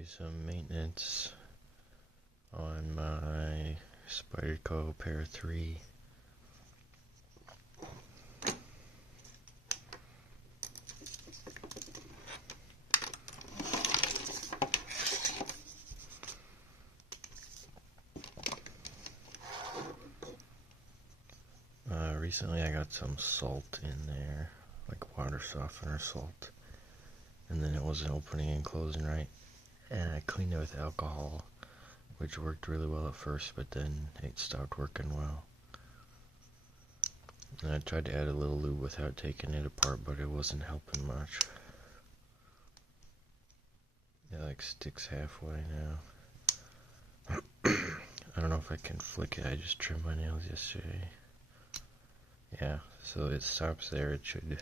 Do some maintenance on my Spyderco Para 3. Recently I got some salt in there, like water softener salt, and then it wasn't opening and closing right, and I cleaned it with alcohol, which worked really well at first, but then it stopped working well. And I tried to add a little lube without taking it apart, but it wasn't helping much. It like sticks halfway now. I don't know if I can flick it. I just trimmed my nails yesterday. Yeah, so it stops there. It should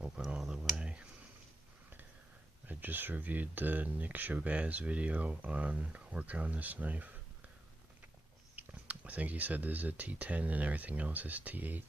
open all the way. I just reviewed the Nick Shabazz video on working on this knife. I think he said this is a T10 and everything else is T8.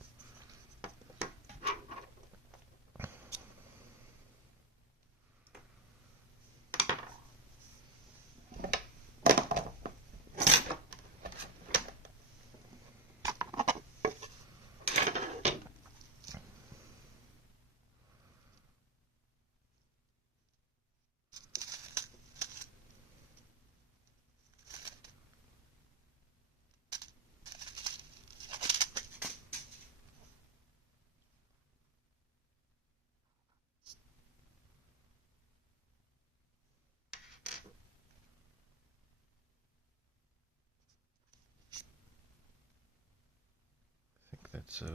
That's those.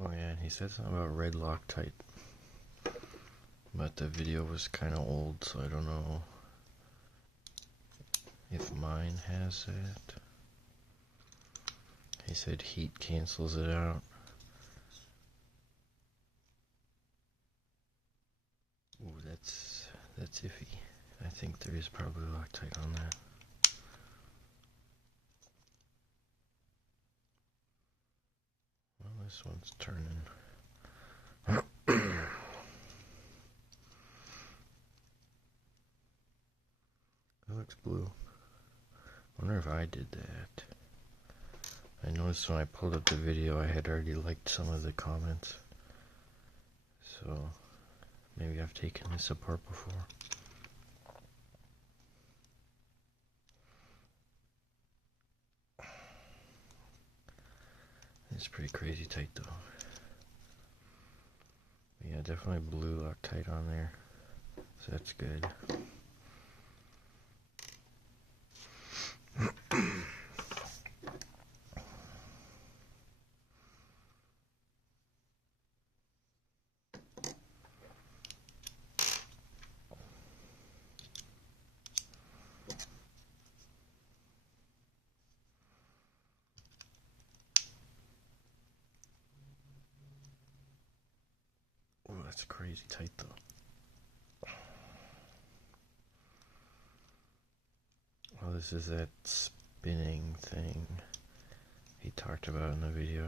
Oh yeah, and he said something about red Loctite. But the video was kind of old, so I don't know if mine has it. He said heat cancels it out. Ooh, that's iffy. I think there is probably Loctite on that. Well, this one's turning. It looks blue. Wonder if I did that. I noticed when I pulled up the video I had already liked some of the comments. So maybe I've taken this apart before. It's pretty crazy tight though. But yeah, definitely blue Loctite on there. So that's good. Oh, that's crazy tight though. Well, this is that spinning thing he talked about in the video.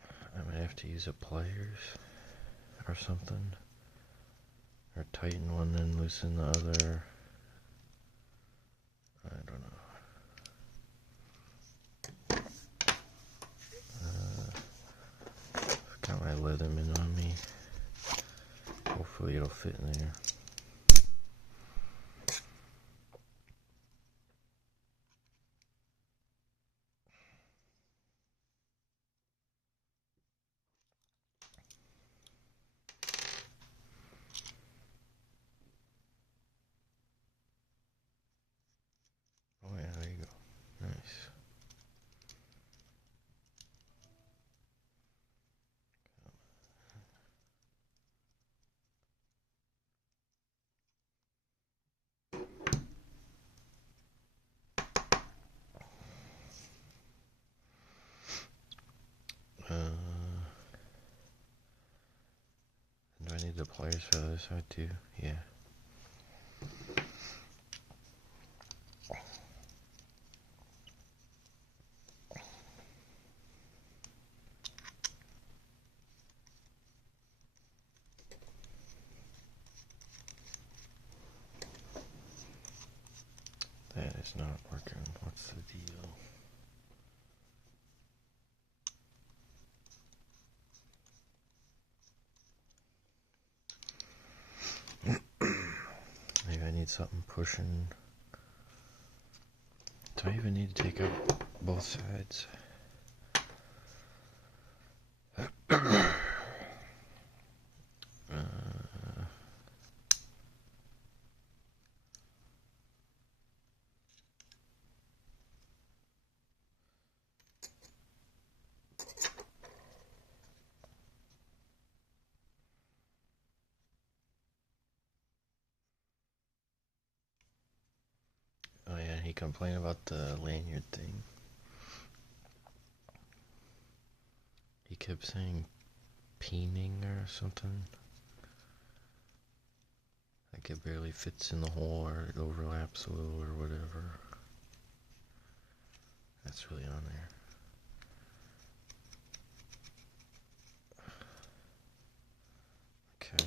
I might have to use a pliers or something. Or tighten one and loosen the other. I don't know. Got my Leatherman on me. Hopefully it'll fit in there. Oh yeah, there you go. Nice. the pliers for the other side too? Yeah. That is not working. What's the deal? Maybe I need something pushing. Do I even need to take out both sides? Oh yeah, he complained about the lanyard thing. He kept saying peening or something. Like it barely fits in the hole or it overlaps a little or whatever. That's really on there. Okay.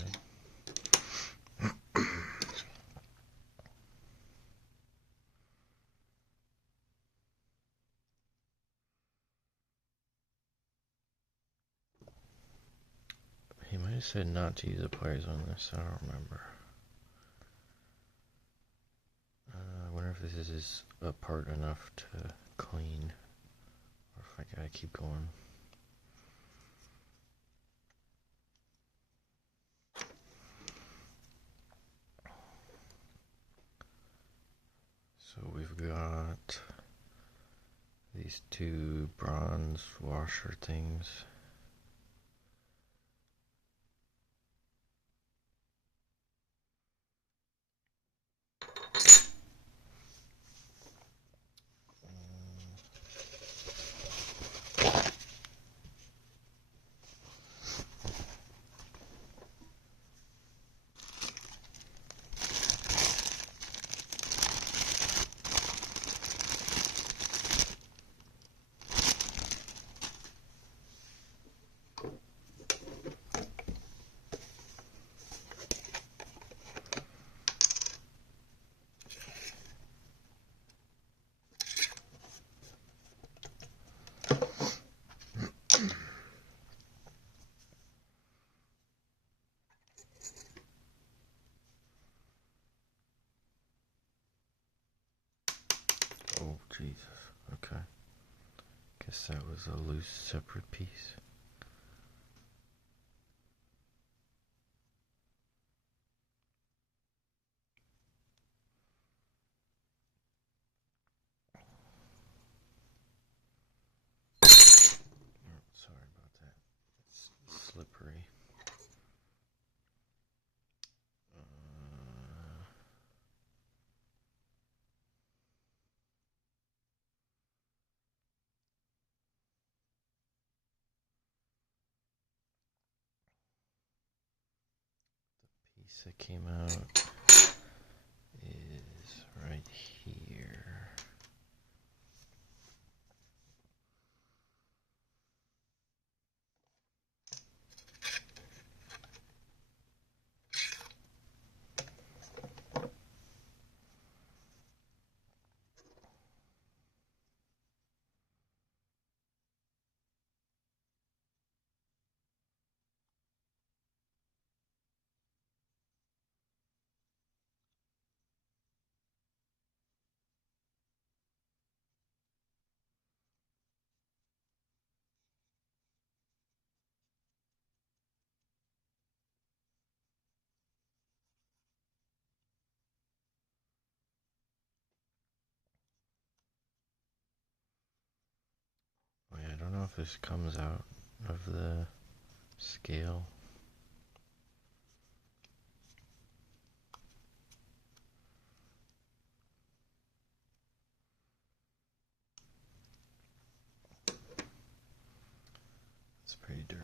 He might have said not to use the pliers on this, I don't remember. I wonder if this is apart enough to clean, or if I gotta keep going. So we've got these two bronze washer things. Oh, Jesus. Okay. Guess that was a loose, separate piece. Oh, sorry about that. It's slippery. Piece that came out is right here. Oh yeah, I don't know if this comes out of the scale. It's pretty dirty.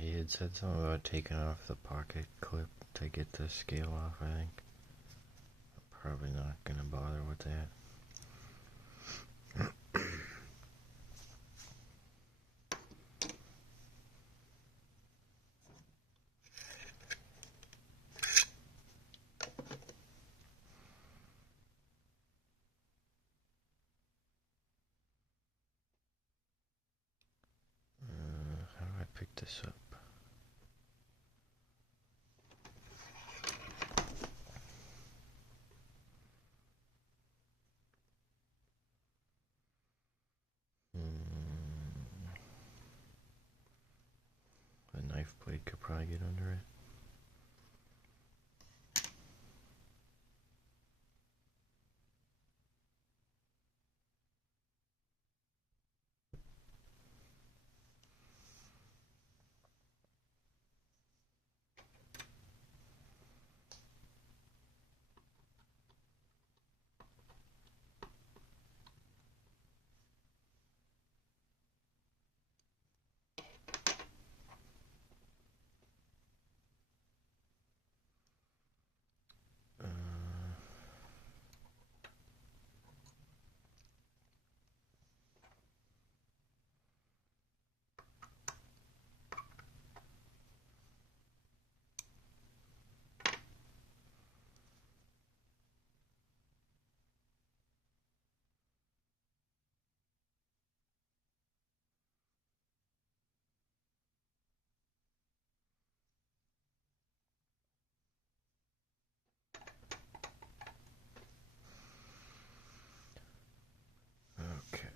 he had said something about taking off the pocket clip to get the scale off, I think. I'm probably not gonna bother with that. How do I pick this up? The knife blade could probably get under it. Okay.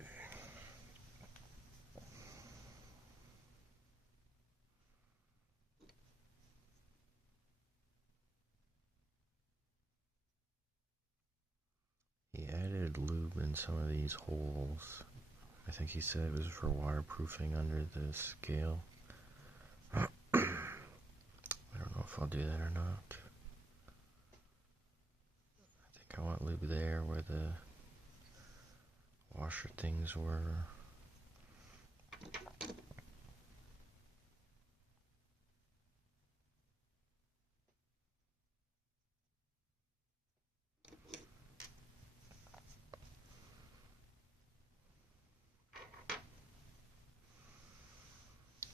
He added lube in some of these holes. I think he said it was for waterproofing under the scale. I don't know if I'll do that or not. I think I want lube there where the washer things were.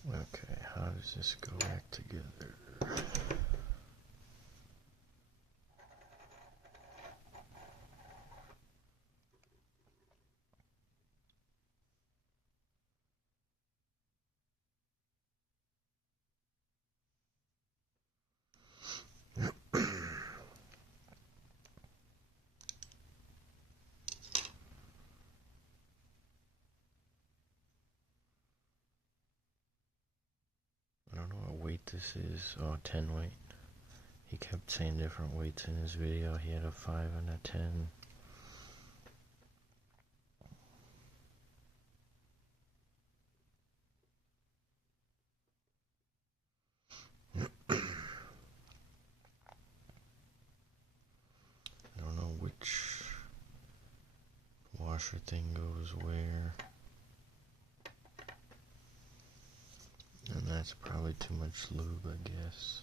Okay, how does this go back together? I don't know what weight this is. Oh, 10 weight. He kept saying different weights in his video. He had a 5 and a 10. I don't know which washer thing goes where. And that's probably too much lube, I guess.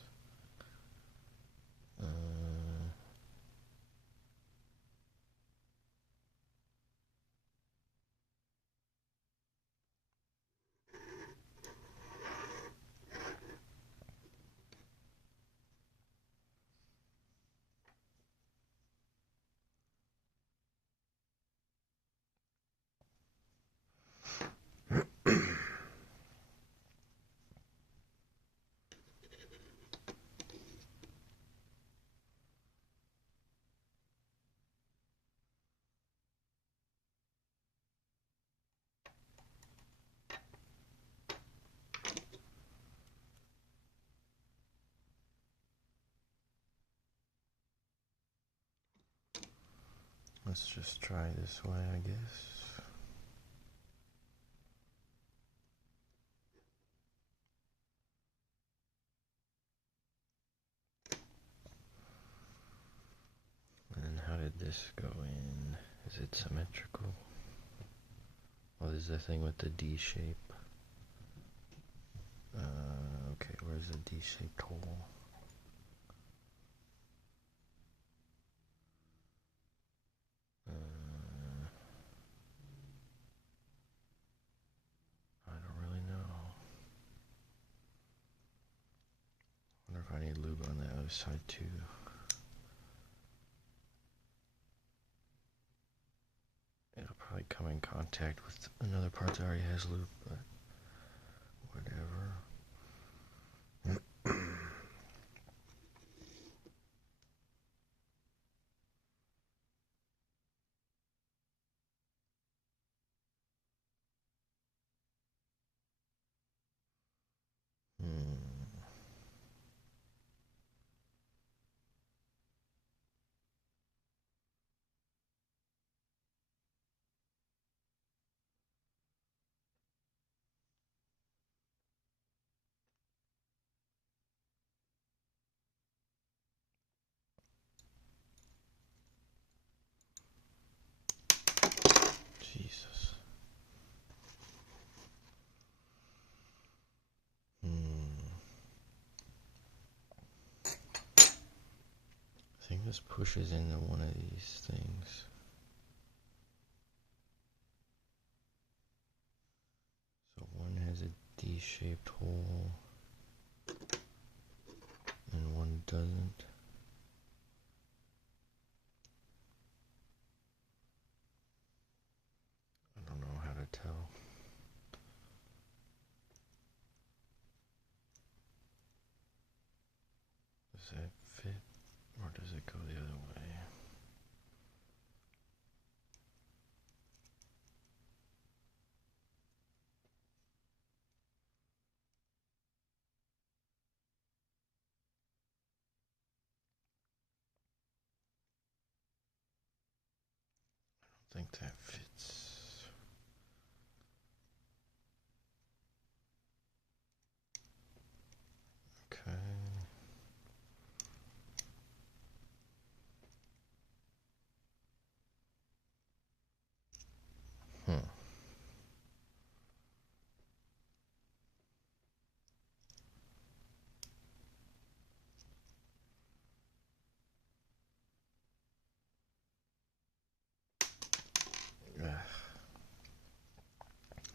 Let's just try this way, I guess. And how did this go in? Is it symmetrical? Oh, this is the thing with the D shape. Okay. Where's the D-shaped hole? I don't really know. Wonder if I need lube on the other side too. It'll probably come in contact with another part that already has lube, but whatever. Jesus. I think this pushes into one of these things. So one has a D-shaped hole and one doesn't. I don't know how to tell. Does that fit or does it go the other way? I don't think that fits. Okay.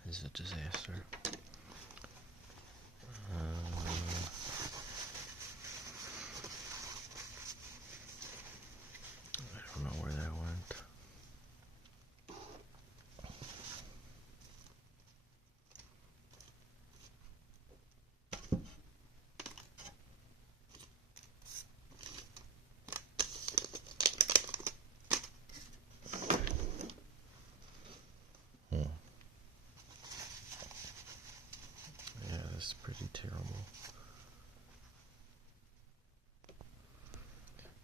This is a disaster. I don't know where that went. Yeah, this is pretty terrible.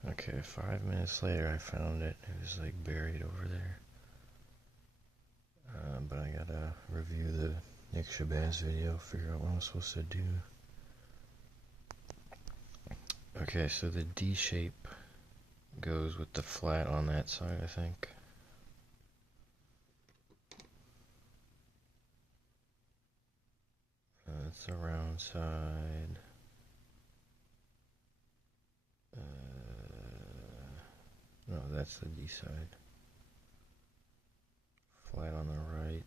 Okay, 5 minutes later I found it. It was like buried over there. But I gotta review the Nick Shabazz video, figure out what I'm supposed to do. Okay, so the D shape goes with the flat on that side, I think. That's the round side. No, that's the D side. Flat on the right.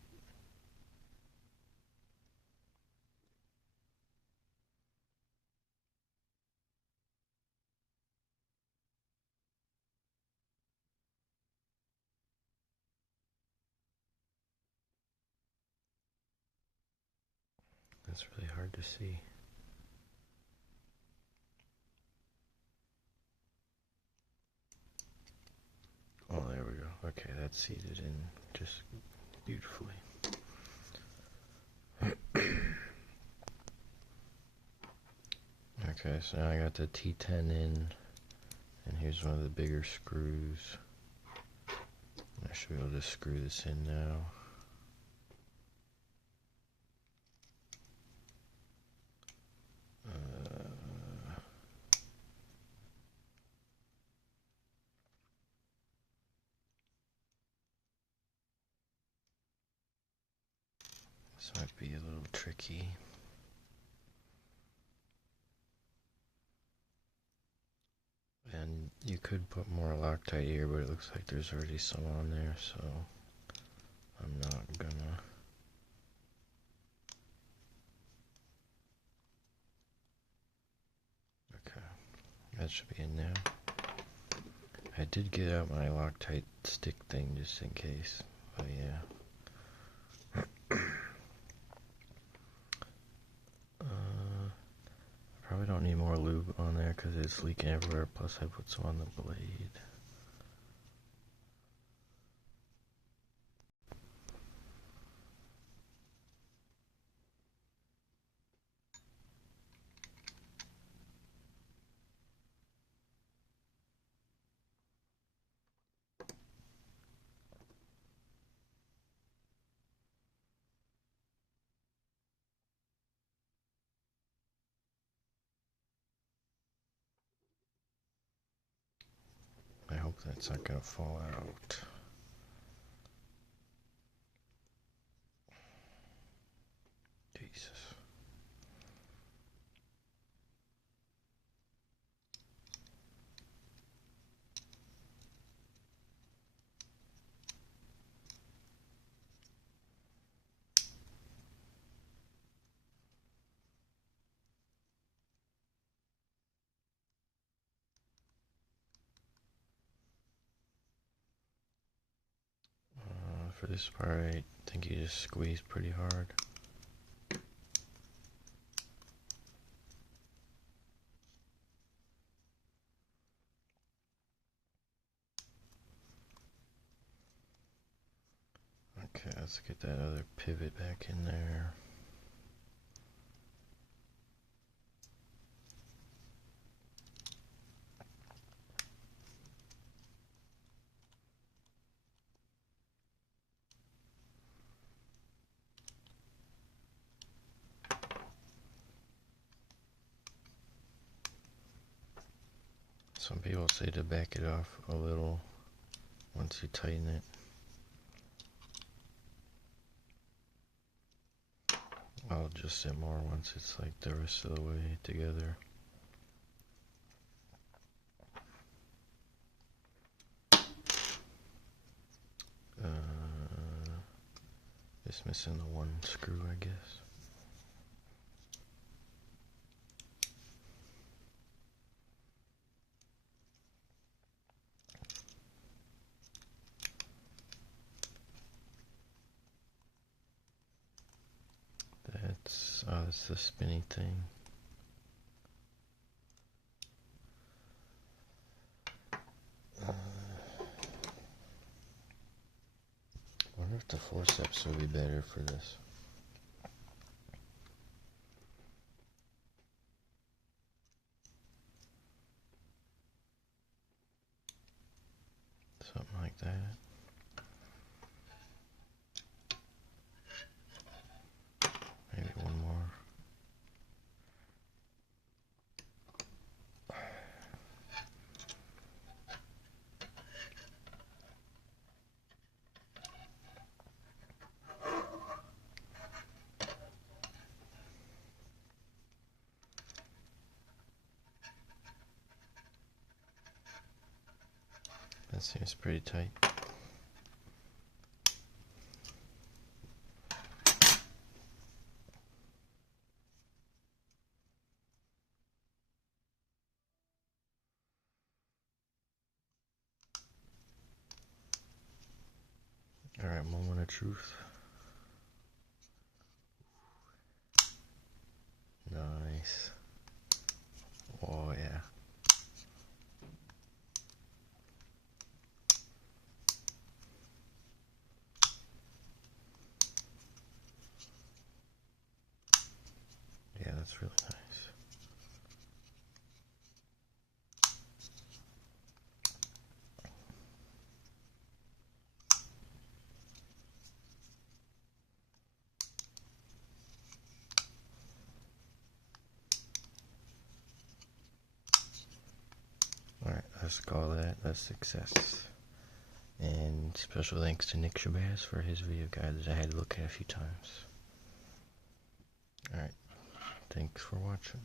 That's really hard to see. Oh, there we go. Okay, that's seated in just beautifully. Okay, so now I got the T10 in, and here's one of the bigger screws. I should be able to screw this in now. This might be a little tricky. And you could put more Loctite here, but it looks like there's already some on there, so I'm not gonna. Okay, that should be in now. I did get out my Loctite stick thing just in case, but yeah. Probably don't need more lube on there because it's leaking everywhere, plus I put some on the blade. I hope that's not going to fall out. Jesus. For this part, I think you just squeeze pretty hard. Okay, let's get that other pivot back in there. Some people say to back it off a little once you tighten it. I'll adjust it more once it's like the rest of the way together. Just missing the one screw, I guess. That's the spinny thing. I wonder if the forceps would be better for this. Something like that. Maybe one more. That seems pretty tight. Alright, moment of truth. Nice. Oh yeah. Yeah, that's really nice. Alright, let's call that a success. And special thanks to Nick Shabazz for his video guide that I had to look at a few times. Alright, thanks for watching.